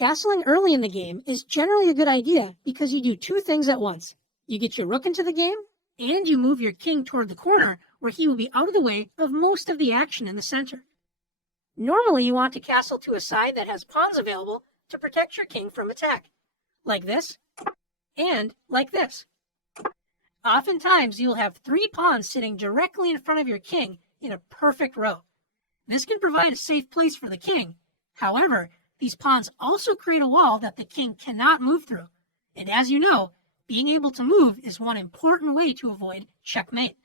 Castling early in the game is generally a good idea because you do two things at once. You get your rook into the game, and you move your king toward the corner where he will be out of the way of most of the action in the center. Normally, you want to castle to a side that has pawns available to protect your king from attack, like this and like this. Oftentimes, you'll have 3 pawns sitting directly in front of your king in a perfect row. This can provide a safe place for the king. However, these pawns also create a wall that the king cannot move through. And as you know, being able to move is one important way to avoid checkmate.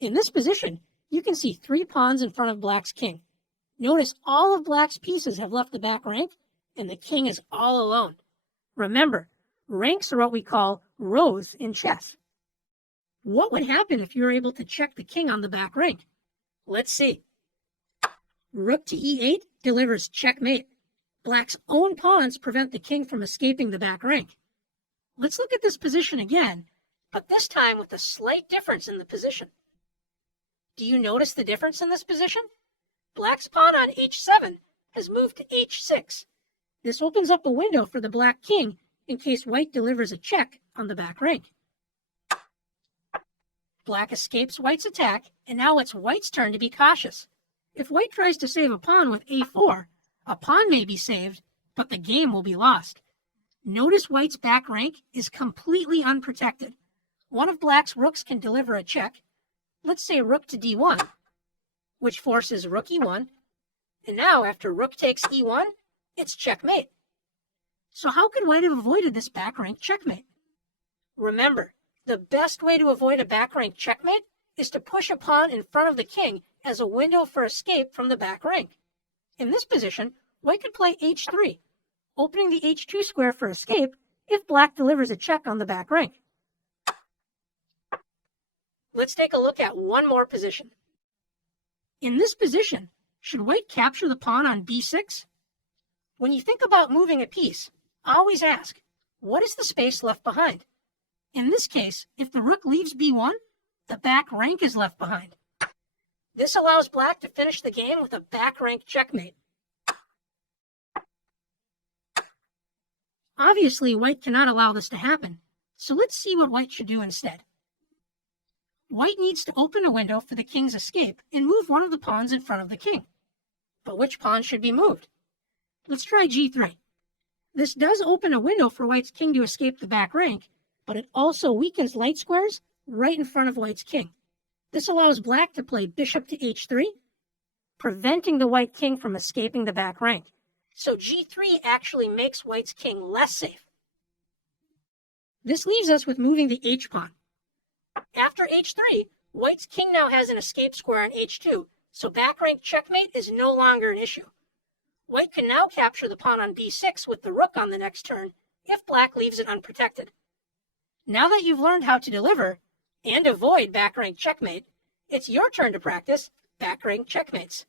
In this position, you can see 3 pawns in front of black's king. Notice all of black's pieces have left the back rank, and the king is all alone. Remember, ranks are what we call rows in chess. What would happen if you were able to check the king on the back rank? Let's see. Rook to e8 delivers checkmate. Black's own pawns prevent the king from escaping the back rank. Let's look at this position again, but this time with a slight difference in the position. Do you notice the difference in this position? Black's pawn on h7 has moved to h6. This opens up a window for the black king in case white delivers a check on the back rank. Black escapes white's attack, and now it's white's turn to be cautious. If white tries to save a pawn with a4, a pawn may be saved, but the game will be lost. Notice white's back rank is completely unprotected. One of black's rooks can deliver a check. Let's say rook to d1, which forces rook e1. And now, after rook takes e1, it's checkmate. So how could white have avoided this back rank checkmate? Remember, the best way to avoid a back rank checkmate is to push a pawn in front of the king as a window for escape from the back rank. In this position, white could play h3, opening the h2 square for escape if black delivers a check on the back rank. Let's take a look at one more position. In this position, should white capture the pawn on b6? When you think about moving a piece, always ask, what is the space left behind? In this case, if the rook leaves b1, the back rank is left behind. This allows black to finish the game with a back rank checkmate. Obviously, white cannot allow this to happen, so let's see what white should do instead. White needs to open a window for the king's escape and move one of the pawns in front of the king. But which pawn should be moved? Let's try g3. This does open a window for white's king to escape the back rank, but it also weakens light squares right in front of white's king. This allows black to play bishop to h3, preventing the white king from escaping the back rank. So g3 actually makes white's king less safe. This leaves us with moving the h-pawn. After h3, white's king now has an escape square on h2, so back rank checkmate is no longer an issue. White can now capture the pawn on b6 with the rook on the next turn if black leaves it unprotected. Now that you've learned how to deliver and avoid back rank checkmate, it's your turn to practice back rank checkmates.